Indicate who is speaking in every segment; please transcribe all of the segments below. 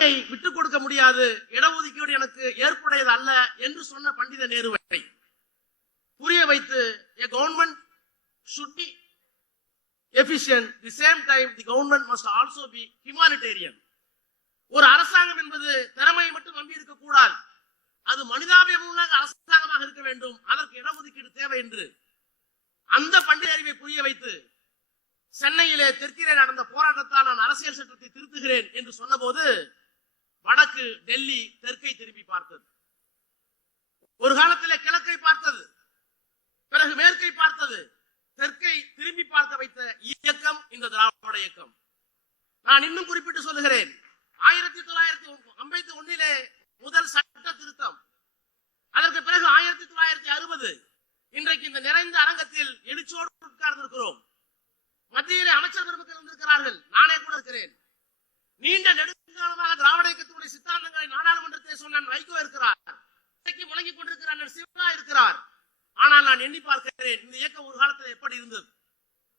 Speaker 1: விட்டுக் கொடுக்க முடியாது. இடஒதுக்கீடு எனக்கு ஏற்புடையது அல்ல என்று சொன்ன பண்டித நேருவை புரிய வைத்து a government should be efficient. The same time the government must also be humanitarian. ஒரு அரசாங்கம் என்பது திறமையை மட்டும் நம்பி இருக்க கூடாது. அது மனிதாபியம் அரசாங்கமாக இருக்க வேண்டும். அதற்கு இடஒதுக்கீடு தேவை என்று அந்த பண்டித அறிவை புரிய வைத்து சென்னையிலே தெற்கிலே நடந்த போராட்டத்தால் நான் அரசியல் சட்டத்தை திருத்துகிறேன் என்று சொன்னபோது வடக்கு டெல்லி தெற்கை திரும்பி பார்த்தது. ஒரு காலத்திலே கிழக்கை பார்த்தது. பிறகு மேற்கை பார்த்தது. தெற்கை திரும்பி பார்க்க வைத்த இயக்கம் இந்த திராவிட இயக்கம். நான் இன்னும் குறிப்பிட்டு சொல்லுகிறேன் ஆயிரத்தி தொள்ளாயிரத்தி ஐம்பத்தி ஒன்னிலே முதல் சட்ட திருத்தம். அதற்கு பிறகு ஆயிரத்தி தொள்ளாயிரத்தி அறுபது இன்றைக்கு இந்த நிறைந்த அரங்கத்தில் எழுச்சோடு உட்கார்ந்திருக்கிறோம். மத்தியிலே அமைச்சர் பெருமக்கள் இருந்திருக்கிறார்கள். நானே கூட இருக்கிறேன். நீண்ட நெடுங்காலமாக திராவிட இயக்கத்துடைய சித்தாந்தங்களை நாடாளுமன்றத்தை சொன்ன வைகோ இருக்கிறார். இன்றைக்கு முழங்கிக் கொண்டிருக்கிறார் சிவா இருக்கிறார். ஆனால் நான் எண்ணி பார்க்கிறேன் இந்த இயக்கம் ஒரு காலத்தில் எப்படி இருந்தது?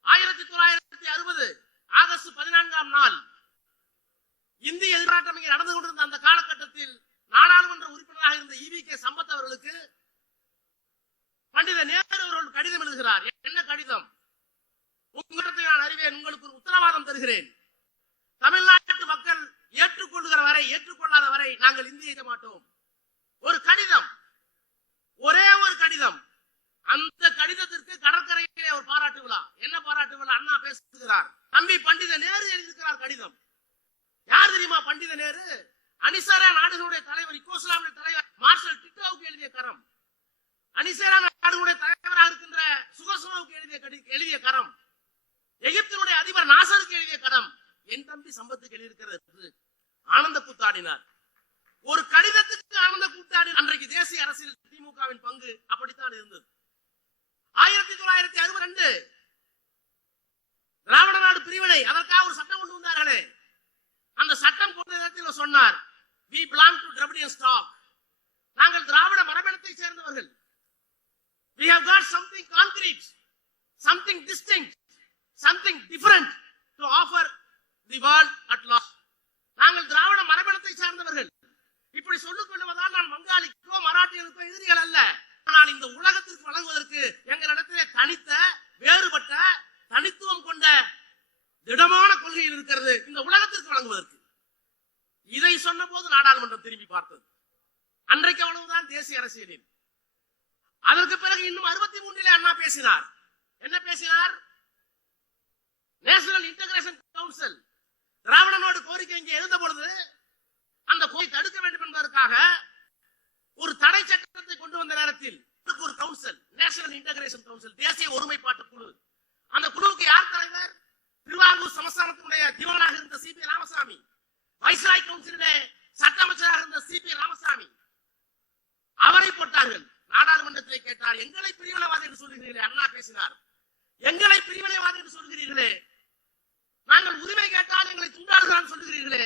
Speaker 1: ஆயிரத்தி தொள்ளாயிரத்தி அறுபது ஆகஸ்ட் பதினான்காம் நாள் இந்திய எதிர்பார்ட்டம் இங்கே நடந்து கொண்டிருந்த அந்த காலகட்டத்தில் நாடாளுமன்ற உறுப்பினராக இருந்த இவி கே சம்பத் அவர்களுக்கு பண்டித நேரு அவர்கள் கடிதம் எழுதுகிறார். என்ன கடிதம்? உங்களிடத்தை நான் அறிவேன் உங்களுக்கு ஒரு உத்தரவாதம் தருகிறேன். நாங்கள் இந்தி எழுத மாட்டோம் ஒரு கடிதம். ஒரே ஒரு கடிதம். அந்த கடிதத்திற்கு கடற்கரையிலே ஒரு பாராட்டு விழா. என்ன பாராட்டு விழா? அண்ணா பேசுகிறார். தம்பி பண்டித நேரு எழுதியிருக்கிறார் கடிதம். யார் தெரியுமா பண்டித நேரு? அனிசாரா நாடுகளுடைய தலைவர் இக்கோஸ்லாமுடைய தலைவர் மார்ஷல் டிட்டோவுக்கு எழுதிய கரம். அனிசேரா நாடுகளுடைய தலைவராக இருக்கின்ற சுகசுமாவுக்கு எழுதிய எழுதிய கரம். எகிப்தினுடைய அதிபர் நாசருக்கு எழுதிய கடம் என் தம்பி சம்பத்துக்கு எழுதியிருக்கிறது ஆனந்த கூத்தாடினார் ஒரு கடிதத்துக்கு ஆனந்த கூட்டாடு அன்றைக்கு தேசிய அரசியல் திமுகவின் பங்கு அப்படித்தான் இருந்தது. ஆயிரத்தி தொள்ளாயிரத்தி அறுபத்தி ரெண்டு திராவிட நாடு பிரிவினை அதற்காக ஒரு சட்டம் கொண்டு வந்தார்களே. அந்த சட்டம் கொண்ட நேரத்தில் சொன்னார் we belong to Dravidian stock நாங்கள் திராவிட மரபினத்தை சேர்ந்தவர்கள். We have got something concrete something distinct something different to offer the world at large. நாங்கள் திராவிட மரபினத்தை சார்ந்தவர்கள். இப்படி சொல்லிக் கொள்வதால் நான் வங்காளிக்கோ மராட்டியனுக்கோ எதிரிகள் அல்ல. ஆனால் இந்த உலகத்திற்கு வழங்குவதற்கு எங்களிடத்திலே தனித்த வேறுபட்ட தனித்துவம் கொண்ட திடமான கொள்கையில் இருக்கிறது இந்த உலகத்திற்கு வழங்குவதற்கு. இதை சொன்ன போது நாடாளுமன்றம் திரும்பி பார்த்தது. அன்றைக்கு அவ்வளவுதான் தேசிய அரசியலில். அதற்கு பிறகு இன்னும் அறுபத்தி மூன்றிலே அண்ணா பேசினார். என்ன பேசினார்? நேஷனல் இன்டகிரேஷன் கவுன்சில் திராவிடனோடு கோரிக்கை இங்கே எழுத பொழுது அந்த கோரிக்கை தடுக்க வேண்டும் என்பதற்காக ஒரு தடை சட்டத்தை கொண்டு வந்த நேரத்தில் அதுக்கு ஒரு கவுன்சில் நேஷனல் கவுன்சில் தேசிய ஒருமைப்பாட்டு குழு அந்த குழுவுக்கு யார் தலைவர்? திருவாரூர் சமஸ்தானத்தினுடைய திவானாக இருந்த சி பி ராமசாமி. வைஸ்ராய் கவுன்சிலே சட்ட அமைச்சராக இருந்த சி பி ராமசாமி. அவரை போட்டார்கள். நாடாளுமன்றத்திலே கேட்டார் எங்களை பிரிவினைவாதி என்று சொல்கிறீர்களே. அண்ணா பேசினார். எங்களை பிரிவினைவாதி என்று சொல்கிறீர்களே. நாங்கள் உரிமை கேட்டால் எங்களை துண்டாடுகிறான் சொல்லுகிறீர்களே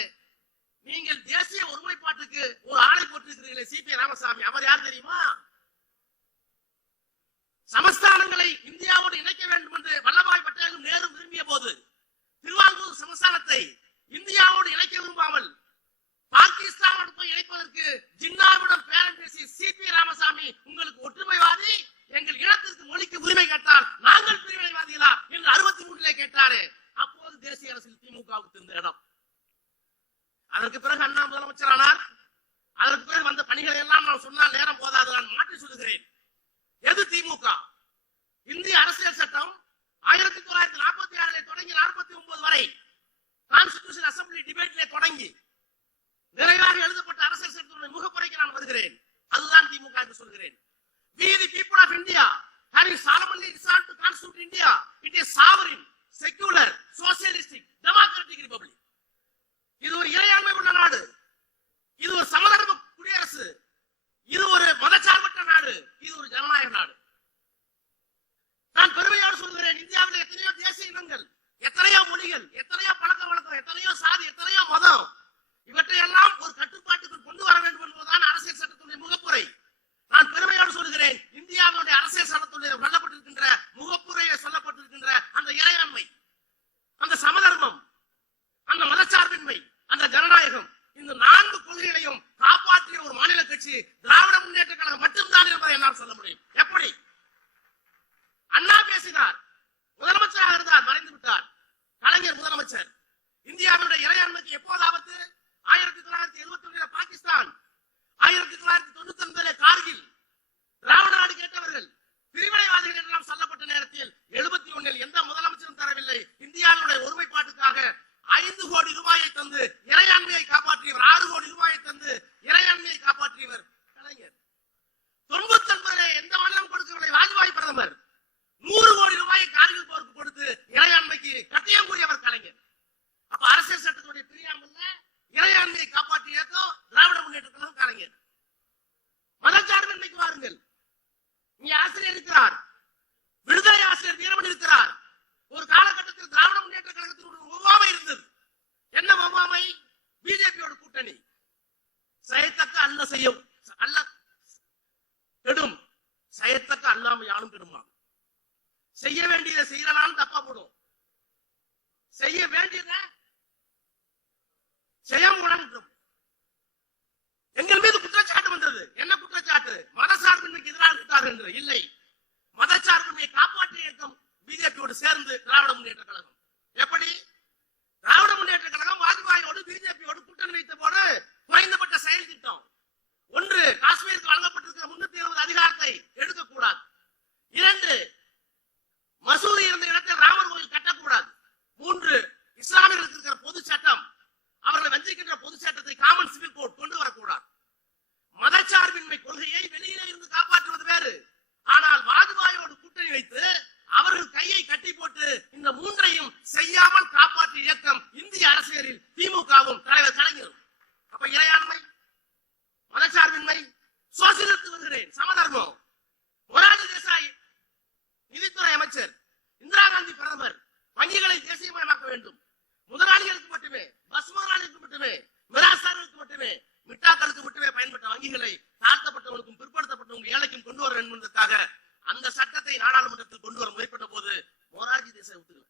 Speaker 1: நீங்கள் தேசிய ஒருமைப்பாட்டுக்கு ஒரு ஆணை போட்டிருக்கிறீர்களே சி பி ராமசாமி. அவர் யார் தெரியுமா? இந்தியாவோடு வேண்டும் என்று வல்லபாய் பட்டேலும் நேரும் விரும்பிய போது திருவாங்கூர் சமஸ்தானத்தை இந்தியாவோடு இணைக்க விரும்பாமல் பாகிஸ்தானோடு போய் இணைப்பதற்கு ஜின்னாவிடம் பேரம் பேசிய சி பி ராமசாமி உங்களுக்கு ஒற்றுமைவாதி? எங்கள் இனத்திற்கு மொழிக்கு உரிமை கேட்டால் நாங்கள் பிரிவினைவாதிகளா என்று அறுபத்தி மூன்றிலே கேட்டாரே. அப்போது தேசிய அரசில் திமுகவுக்கு இருந்த இடம். அதற்கு பிறகு அண்ணா முதலமைச்சரானார். அதற்கு பிறகு வந்த பணிகளை எல்லாம் நான் சொன்னால் நேரம் போதாது நான் மாற்றி சொல்லுகிறேன். எது திமுக? இந்திய அரசியல் சட்டம் ஆயிரத்தி தொள்ளாயிரத்தி நாற்பத்தி ஆறுல தொடங்கி நாற்பத்தி ஒன்பது வரை கான்ஸ்டிடியூஷன் அசம்பிளி டிபேட்ல தொடங்கி நிறைவாக எழுதப்பட்ட அரசியல் சட்டத்தினுடைய முகப்புரைக்கு நான் வருகிறேன். அதுதான் திமுக என்று சொல்கிறேன். we the people of india having solemnly resolved to constitute india it is sovereign. that. அல்ல செய்யும். அல்ல கெடும். செயத்தக்க அல்லாம யானும் கெடுமா? செய்ய வேண்டியதை செய்யலாம் தப்பா போடும். செய்ய வேண்டியத செய்யாம உணர்ந்துடும் எங்கள் மீது குற்றச்சாட்டு வந்தது. என்ன குற்றச்சாட்டு? மதசார்பின்மைக்கு எதிராக இருக்கிறார் என்று. இல்லை. மதச்சார்பின்மையை காப்பாற்றிய இயக்கம் பிஜேபியோடு சேர்ந்து திராவிட முன்னேற்ற கழகம் எப்படி திராவிட முன்னேற்ற கழகம் வாஜ்பாயோடு பிஜேபியோடு கூட்டணி வைத்த போது குறைந்தபட்ச செயல் திட்டம் ஒன்று காஷ்மீருக்கு வழங்கப்பட்டிருக்கிற முன்னூத்தி இருபது அதிகாரத்தை எடுக்கக்கூடாது இரண்டு மசூதி இருந்த இடத்தில் ராமர் கோயில் கட்டக்கூடாது மூன்று இஸ்லாமியர்களுக்கு இருக்கிற பொது சட்டம் அவர்களை வஞ்சிக்கின்ற பொது சட்டத்தை காமன் சிவில் கோட் கொண்டு வரக்கூடாது மதச்சார்பின்மை கொள்கையை வெளியிலே இருந்து காப்பாற்றுவது வேறு ஆனால் வாஜ்பாயோடு கூட்டணி வைத்து அவர்கள் கையை கட்டி போட்டு இந்த மூன்றையும் செய்யாமல் காப்பாற்றிய இயக்கம் இந்திய அரசியலில் திமுகவும் தலைவர் கலைஞரும் அப்ப இறையாண்மை மதச்சார்பின்மை சோசியலிஸ்ட் வருகிறேன் சமதர்மம் மொராஜி தேசாய் நிதித்துறை அமைச்சர் இந்திரா காந்தி பிரதமர் வங்கிகளை தேசியமயமாக்க வேண்டும் முதலாளிகளுக்கு மட்டுமே பஸ் முதலாளிகளுக்கு மட்டுமே மிராசார்களுக்கு மட்டுமே மிட்டாக்களுக்கு மட்டுமே பயன்பட்ட வங்கிகளை தாழ்த்தப்பட்டவனுக்கும் பிற்படுத்தப்பட்டவங்க ஏழைக்கும் கொண்டு வர வேண்டும் என்பதற்காக அந்த சட்டத்தை நாடாளுமன்றத்தில் கொண்டு வர முயற்பட்ட போது மொரார்ஜி தேசாய் ஒத்துக்கல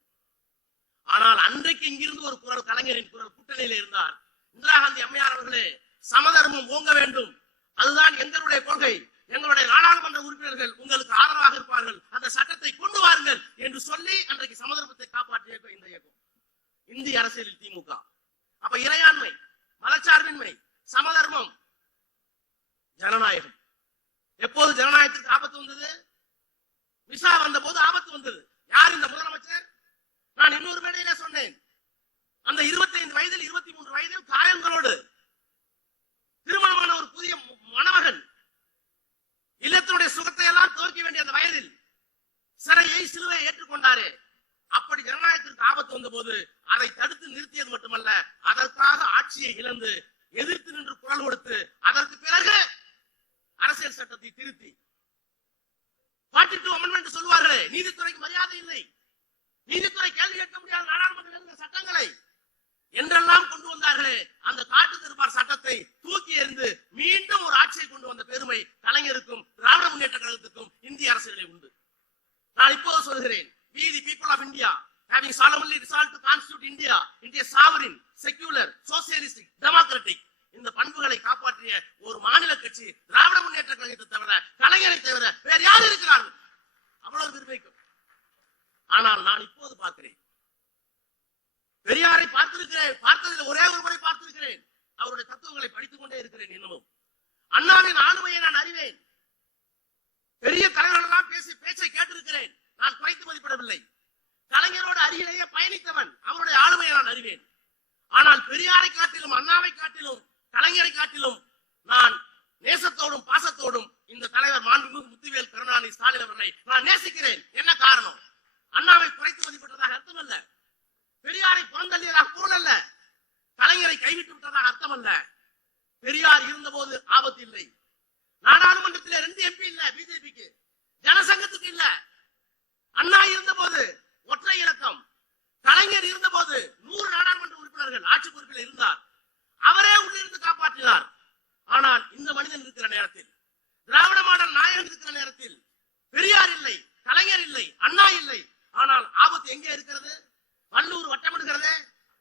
Speaker 1: ஆனால் அன்றைக்கு இங்கிருந்து ஒரு குரல் கலைஞரின் குரல் கூட்டணியில இருந்தார் இந்திரா காந்தி அம்மையார் அவர்களே சமதர்மம் ஓங்க வேண்டும் அதுதான் எங்களுடைய கொள்கை எங்களுடைய நாடாளுமன்ற உறுப்பினர்கள் உங்களுக்கு ஆதரவாக இருப்பார்கள் அந்த சட்டத்தை கொண்டு வாருங்கள் என்று சொல்லி அன்றைக்கு சமதர்மத்தை காப்பாற்றிய இயக்கம் இந்த இயக்கம் இந்திய அரசியலில் திமுக. அப்ப இறையாண்மை மலச்சார்பின்மை சமதர்மம் ஜனநாயகம். எப்போது ஜனநாயகத்திற்கு ஆபத்து வந்தது? விசா வந்த போது ஆபத்து வந்தது. யார் இந்த முதலமைச்சர்? நான் இன்னொரு மேடையில சொன்னேன். அந்த 25 வயதில் இருபத்தி மூன்று வயதில் காயங்களோடு திருமணமான ஒரு புதிய மணமகன் இல்லத்தினுடைய சுகத்தை எல்லாம் துவக்க வேண்டிய அந்த வயதில் சிறையை சிலுவை ஏற்றுக்கொண்டாரே. அப்படி ஜனநாயகத்திற்கு ஆபத்து வந்த போது அதை தடுத்து நிறுத்தியது மட்டுமல்ல அதற்காக ஆட்சியை இழந்து எதிர்த்து நின்று குரல் கொடுத்து அதற்கு பிறகு அரசியல் சட்டத்தை திருத்தி. ஃபார்ட்டி டூ அமெண்ட்மெண்ட் சொல்லுவார்களே நீதித்துறைக்கு மரியாதை இல்லை. நீதித்துறை கேள்வி கேட்க முடியாத நாடாளுமன்ற சட்டங்களை என்றெல்லாம் கொண்டு வந்தார்களே அந்த காட்டு திருப்பார் சட்டத்தை தூக்கி எறிந்து மீண்டும் ஒரு ஆட்சியை கொண்டு வந்த பெரும் கலைஞருக்கும் திராவிட முன்னேற்ற கழகத்துக்கும் இந்திய அரசியலில் உண்டு நான் இப்போது சொல்கிறேன் we the people of india having solemnly resolved to constitute india into a sovereign secular socialistic democratic இந்த பண்புகளை காப்பாற்றிய ஒரு மாநில கட்சி திராவிட முன்னேற்ற கழகத்தை தவிர கலைஞரை தவிர வேறு யார் இருக்கிறார்கள் அவ்வளவு பெருமைக்கும் ஆனால் நான் இப்போது பார்க்கிறேன் பெரியாரை பார்த்திருக்கிறேன் பார்த்ததில் ஒரே ஒரு முறை பார்த்திருக்கிறேன். அவருடைய தத்துவங்களை படித்துக் கொண்டே இருக்கிறேன் இன்னமும். அண்ணாவின் ஆளுமையை நான் அறிவேன். பெரிய தலைவர்கள் பேசி பேச்சை கேட்டிருக்கிறேன். நான் குறைத்து மதிப்பிடவில்லை. கலைஞரோடு அருகிலேயே பயணித்தவன் அவருடைய ஆளுமையை நான் அறிவேன். ஆனால் பெரியாரை காட்டிலும் அண்ணாவை காட்டிலும் கலைஞரை காட்டிலும் நான் நேசத்தோடும் பாசத்தோடும் இந்த தலைவர் மாண்புமிகு முத்துவேல் கருணாநிதி ஸ்டாலின் அவர்களை நான் நேசிக்கிறேன். என்ன காரணம்? அண்ணாவை குறைத்து மதிப்பிட்டதாக அர்த்தம் அல்ல பெரியாரை புறந்தள்ளியதாக பொருள் அல்ல கலைஞரை கைவிட்டு விட்டதாக அர்த்தம் அல்ல இருந்த போது ஆபத்து இல்லை. நாடாளுமன்றத்தில் ரெண்டு எம்பி இல்ல பிஜேபிக்கு. ஜனசங்கத்துக்கு இல்ல. அண்ணா இருந்த போது ஒற்றை இலக்கம். கலைஞர் இருந்த போது நூறு நாடாளுமன்ற உறுப்பினர்கள் ஆட்சி பொறுப்பில் இருந்தார். அவரே உள்ளிருந்து காப்பாற்றினார். ஆனால் இந்த மனிதன் இருக்கிற நேரத்தில் திராவிட மாடல் நாயகன் இருக்கிற நேரத்தில் பெரியார் இல்லை கலைஞர் இல்லை அண்ணா இல்லை. ஆனால் ஆபத்து எங்கே இருக்கிறது வல்லூர் வட்டமிடுகிறது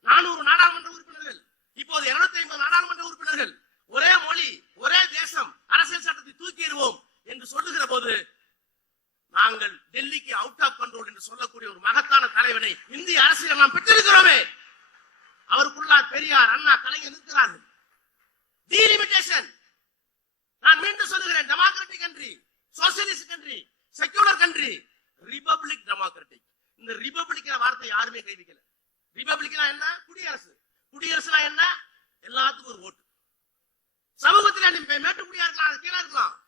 Speaker 1: நானூறு நாடாளுமன்ற உறுப்பினர்கள் இப்போது இருநூத்தி ஐம்பது நாடாளுமன்ற உறுப்பினர்கள் ஒரே மொழி ஒரே தேசம் அரசியல் சட்டத்தை தூக்கி எறிவோம் என்று சொல்லுகிற போது நாங்கள் டெல்லிக்கு அவுட் ஆஃப் கண்ட்ரோல் என்று சொல்லக்கூடிய ஒரு மகத்தான தலைவனை இந்திய அரசியல் நாம் பெற்றிருக்கிறோமே அவருக்குள்ளார் பெரியார் எதிர்க்கிறார்கள் கலைஞர் டீலிமிட்டேஷன் நான் மீண்டும் சொல்லுகிறேன் democratic country socialist country secular country republic democratic இந்த ரிபப்ளிக் வார்த்தை யாருமே கை வைக்கல. ரிபப்ளிக்னா என்ன? குடியரசு. குடியரசுனா என்ன? எல்லாத்துக்கும் ஒரு ஓட்டு. சமூகத்தில் நீ மே- மேட்டுக்குடியா இருக்கலாம் கீழே இருக்கலாம்.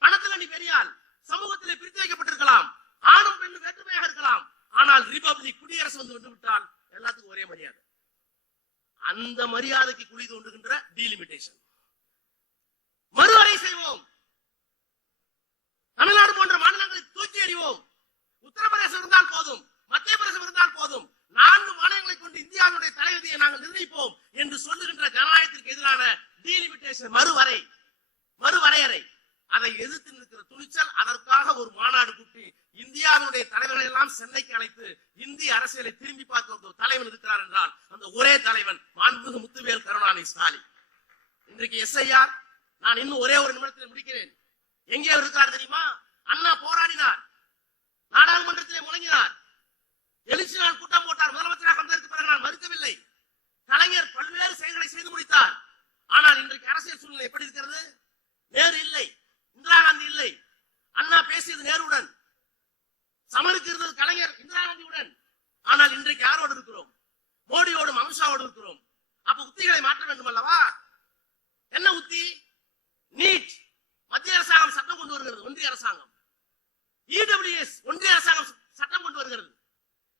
Speaker 1: பணத்துல நீ பெரியால் சமூகத்தில் பிரித்து வைக்கப்பட்டிருக்கலாம். ஆணும் பெண்ணும் வேற்றுமையாக இருக்கலாம். ஆனால் ரிபப்ளிக் குடியரசு வந்து விட்டு விட்டால் எல்லாத்துக்கும் ஒரே மரியாதை. அந்த மரியாதைக்கு குழி தோன்றுகின்ற டீலிமிட்டேஷன் மறுவரை செய்வோம். தமிழ்நாடு போன்ற மாநிலங்களை தூக்கி எறிவோம். உத்தரப்பிரதேசம் இருந்தால் போதும். மத்திய பிரதேசம் இருந்தால் போதும். நான்கு மாநிலங்களை கொண்டு இந்தியாவுடைய தலைவிதியை நாங்கள் நிர்ணயிப்போம் என்று சொல்லுகின்ற ஜனநாயகத்திற்கு எதிரான டீலிமிட்டேஷன் மறுவரை மறுவரையறை. அதை எதிர்த்து நிற்கிற துணிச்சல் அதற்காக ஒரு மாநாடு இந்தியாவினுடைய தலைவர்களை எல்லாம் சென்னைக்கு அழைத்து இந்திய அரசியலை திரும்பி பார்க்க ஒரு தலைவன் இருக்கிறார் என்றால் அந்த ஒரே தலைவன் மாண்புமிகு முத்துவேல் கருணாநிதி ஸ்டாலின். இன்றைக்கு எஸ்ஐஆர் நான் இன்னும் ஒரே ஒரு நிமிடத்தில் முடிக்கிறேன். எங்கே அவர் இருக்கிறார் தெரியுமா? அண்ணா போராடினார். நாடாளுமன்றத்திலே முழங்கினார். எழுச்சி நாள் கூட்டம் போட்டார். முதலமைச்சராக வந்ததற்கு பிறகு நான் மறுக்கவில்லை. கலைஞர் பல்வேறு செயல்களை செய்து முடித்தார். ஆனால் இன்றைக்கு அரசியல் சூழ்நிலை எப்படி இருக்கிறது? வேறு இல்லை இந்திரா காந்தி இல்லை அண்ணா பேசியது நேருடன் சமனுக்கு இருந்தது கலைஞர் இந்திரா காந்தியுடன் ஆனால் இன்றைக்கு யாரோடு இருக்கிறோம் மோடியோடும் அமித்ஷாவோடு இருக்கிறோம். அப்ப உத்திகளை மாற்ற வேண்டும் அல்லவா என்ன உத்தி? நீட். மத்திய அரசாங்கம் சட்டம் கொண்டு வருகிறது ஒன்றிய அரசாங்கம். இடபிள்யூஎஸ் ஒன்றிய அரசாங்கம் சட்டம் கொண்டு வருகிறது.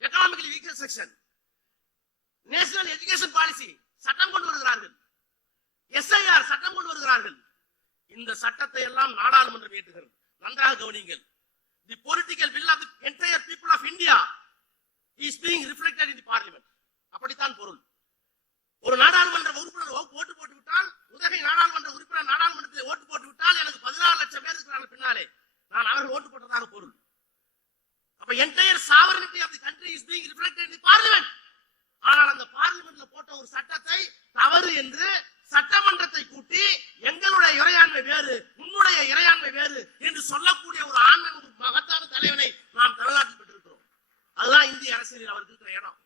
Speaker 1: Economical weaker section national education policy சட்டம் கொண்டு வருகிறார்கள். எஸ்ஐஆர் சட்டம் கொண்டு வருகிறார்கள். இந்த சட்டத்தை எல்லாம் நாடாளுமன்றம் ஏற்றுகிறது நன்றாக கவனிங்கள் the political will of the entire people of India is being reflected in the parliament அப்படித்தான் பொருள். ஒரு நாடாளுமன்ற உறுப்பினர் ஓட்டு போட்டு விட்டால் உதகை நாடாளுமன்ற உறுப்பினர் நாடாளுமன்றத்தில் ஓட்டு போட்டு விட்டால் எனக்கு பதினாறு லட்சம் பேர் இருக்கிறாங்க பின்னாலே. நான் அவர்கள் ஓட்டு போட்டதாக பொருள். அப்ப entire sovereignty of the country is being reflected in parliament ஆனால் அந்த பார்லிமெண்ட்ல போட்ட ஒரு சட்டத்தை தவறு என்று சட்டமன்றத்தை கூட்டி எங்களுடைய இறையாண்மை வேறு உன்னுடைய இறையாண்மை வேறு என்று சொல்லக்கூடிய ஒரு ஆண்மை ஒரு மகத்தான தலைவனை நாம் தமிழ்நாட்டில் பெற்றிருக்கிறோம். அதுதான் இந்திய அரசியலில் அவருக்கு இருக்கிற இடம்.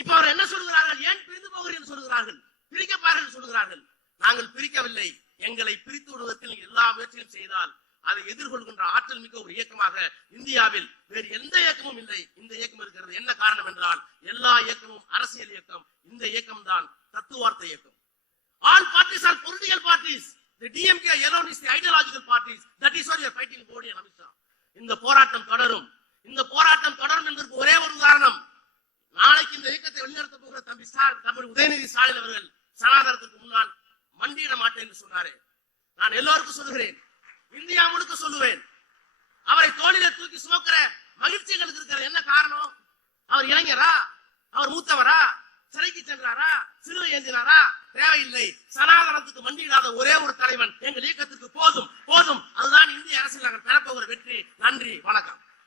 Speaker 1: இப்ப அவர் என்ன சொல்கிறார்கள்? ஏன் பிரிந்து போகிறீர்கள் என்று சொல்கிறார்கள்? பிரிக்கப்பார்கள் என்று சொல்கிறார்கள். நாங்கள் பிரிக்கவில்லை. எங்களை பிரித்து விடுவதற்கு எல்லா முயற்சியும் செய்தால் அதை எதிர்கொள்கின்ற ஆற்றல் மிக்க ஒரு இயக்கமாக இந்தியாவில் வேறு எந்த இயக்கமும் இல்லை. இந்த இயக்கம் இருக்கிறது. என்ன காரணம் என்றால் எல்லா இயக்கமும் அரசியல் இயக்கம். இந்த இயக்கம் தான் தத்துவார்த்த இயக்கம். All parties are political parties the DMK alone is the ideological parties that is why you are fighting இந்த போராட்டம் தொடரும். இந்த போராட்டம் தொடரும் என்பதற்கு ஒரே ஒரு உதாரணம். நாளைக்கு இந்த இயக்கத்தை வழிநடத்த போகிற தம்பி ஸ்டாலின் தம்பி உதயநிதி ஸ்டாலின் அவர்கள் சனாதனத்துக்கு முன்னால் மண்டியிட மாட்டேன் என்று சொன்னாரு. நான் எல்லோருக்கும் சொல்லுகிறேன். இந்தியா முழுக்க சொல்லுவேன். அவரை தோளில தூக்கி சுமக்கிற மகிழ்ச்சி எங்களுக்கு இருக்கிற என்ன காரணம்? அவர் இளைஞரா? அவர் மூத்தவரா? சிறைக்கு சென்றாரா? சிறுவை ஏந்தினாரா? தேவையில்லை. சனாதனத்துக்கு மண்டியிடாத ஒரே ஒரு தலைவன் எங்கள் இயக்கத்திற்கு போதும் போதும். அதுதான் இந்திய அரசியல் நாங்கள் பெறப்போகிற வெற்றி. நன்றி. வணக்கம்.